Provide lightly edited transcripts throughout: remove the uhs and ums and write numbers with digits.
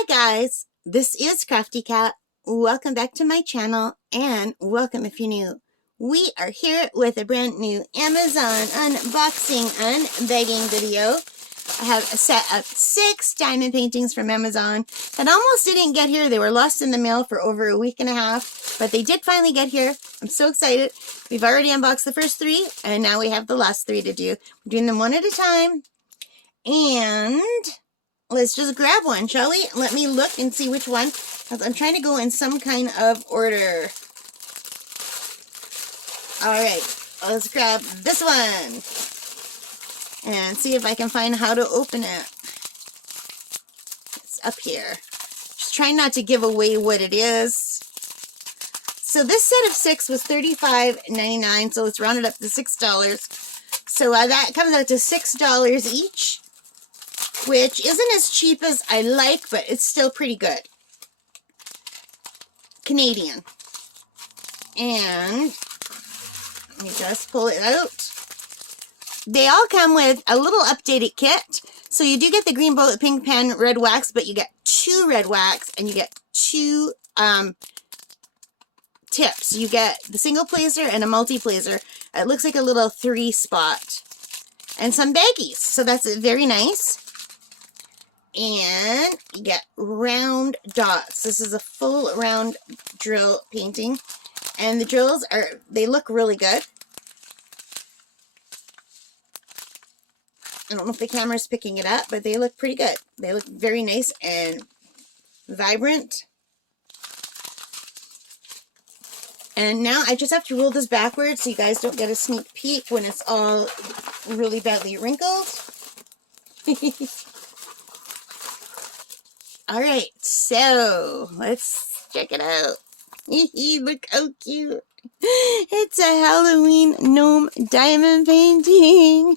Hi guys, this is Crafty Cat. Welcome back to my channel and welcome if you're new. We are here with a brand new Amazon unboxing unbagging video. I have a set of 6 diamond paintings from Amazon that almost didn't get here. They were lost in the mail for over a week and a half, but they did finally get here. I'm so excited. We've already unboxed the first 3 and now we have the last 3 to do. We're doing them one at a time and let's just grab one, shall we? Let me look and see which one. I'm trying to go in some kind of order. Alright, let's grab this one. And see if I can find how to open it. It's up here. Just trying not to give away what it is. So this set of 6 was $35.99, so let's round it up to $6. So that comes out to $6 each, which isn't as cheap as I like, but it's still pretty good. Canadian. And let me just pull it out. They all come with a little updated kit. So you do get the green bullet, pink pen, red wax, but you get 2 red wax and you get 2 tips. You get the single placer and a multi-placer. It looks like a little 3-spot. And some baggies. So that's very nice. And you get round dots. This is a full round drill painting. And the drills they look really good. I don't know if the camera's picking it up, but they look pretty good. They look very nice and vibrant. And now I just have to roll this backwards so you guys don't get a sneak peek when it's all really badly wrinkled. Alright, so let's check it out. Look how cute. It's a Halloween gnome diamond painting.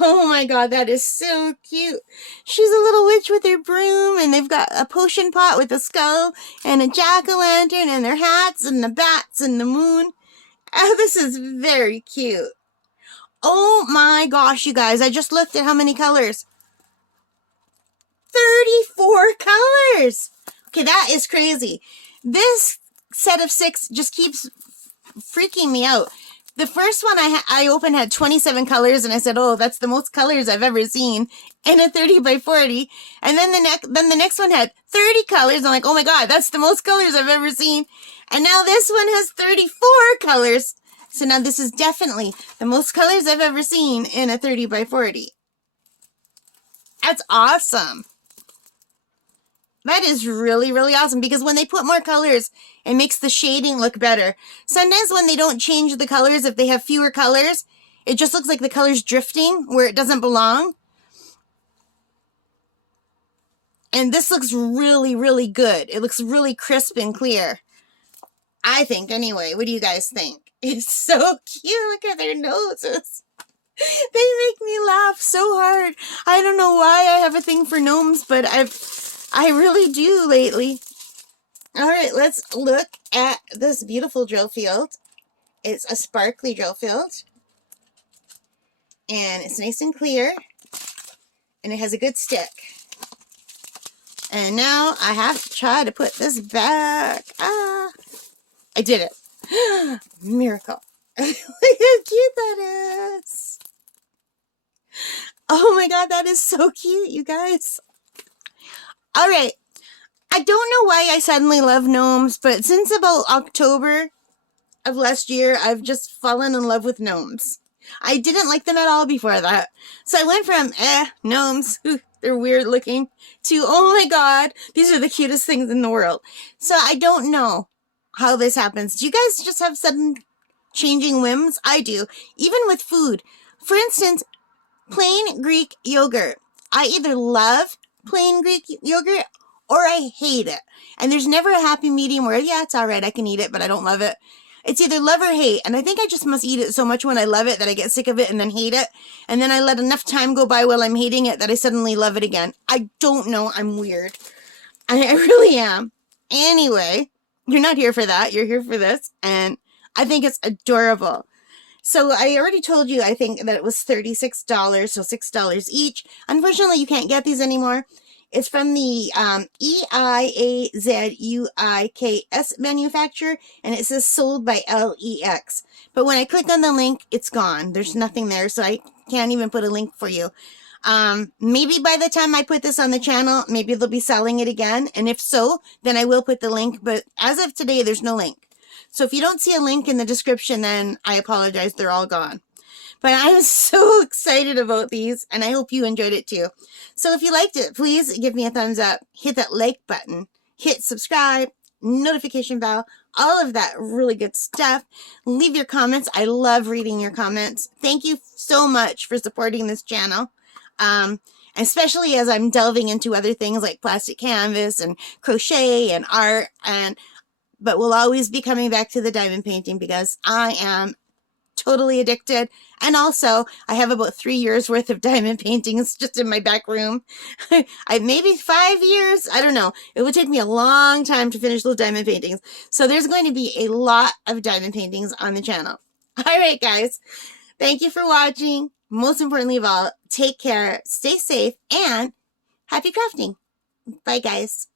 Oh my god, that is so cute. She's a little witch with her broom, and they've got a potion pot with a skull, and a jack-o'-lantern, and their hats, and the bats, and the moon. Oh, this is very cute. Oh my gosh, you guys, I just looked at how many colors. 34 colors! Okay, that is crazy. This set of 6 just keeps freaking me out. The first one I opened had 27 colors, and I said, oh, that's the most colors I've ever seen in a 30 by 40. And then the next one had 30 colors. I'm like, oh my god, that's the most colors I've ever seen. And now this one has 34 colors. So now this is definitely the most colors I've ever seen in a 30 by 40. That's awesome. That is really, really awesome, because when they put more colors, it makes the shading look better. Sometimes when they don't change the colors, if they have fewer colors, it just looks like the color's drifting where it doesn't belong. And this looks really, really good. It looks really crisp and clear. I think, anyway. What do you guys think? It's so cute. Look at their noses. They make me laugh so hard. I don't know why I have a thing for gnomes, but I really do lately. Alright, let's look at this beautiful drill field. It's a sparkly drill field. And it's nice and clear. And it has a good stick. And now I have to try to put this back. I did it. Miracle. Look how cute that is. Oh my god, that is so cute, you guys. Alright, I don't know why I suddenly love gnomes, but since about October of last year, I've just fallen in love with gnomes. I didn't like them at all before that. So I went from, gnomes, they're weird looking, to, oh my god, these are the cutest things in the world. So I don't know how this happens. Do you guys just have sudden changing whims? I do. Even with food. For instance, plain Greek yogurt. I either love plain Greek yogurt or I hate it. And there's never a happy medium where, yeah, it's alright, I can eat it, but I don't love it. It's either love or hate. And I think I just must eat it so much when I love it that I get sick of it and then hate it. And then I let enough time go by while I'm hating it that I suddenly love it again. I don't know. I'm weird. I really am. Anyway, you're not here for that. You're here for this. And I think it's adorable. So I already told you, I think, that it was $36, so $6 each. Unfortunately, you can't get these anymore. It's from the EIAZUIKS manufacturer, and it says sold by LEX. But when I click on the link, it's gone. There's nothing there, so I can't even put a link for you. Maybe by the time I put this on the channel, maybe they'll be selling it again. And if so, then I will put the link. But as of today, there's no link. So if you don't see a link in the description, then I apologize. They're all gone. But I'm so excited about these, and I hope you enjoyed it too. So if you liked it, please give me a thumbs up, hit that like button, hit subscribe, notification bell, all of that really good stuff. Leave your comments. I love reading your comments. Thank you so much for supporting this channel. Especially as I'm delving into other things like plastic canvas and crochet and art, but we'll always be coming back to the diamond painting because I am totally addicted. And also, I have about 3 years worth of diamond paintings just in my back room. Maybe 5 years. I don't know. It would take me a long time to finish those diamond paintings. So there's going to be a lot of diamond paintings on the channel. All right, guys. Thank you for watching. Most importantly of all, take care, stay safe, and happy crafting. Bye, guys.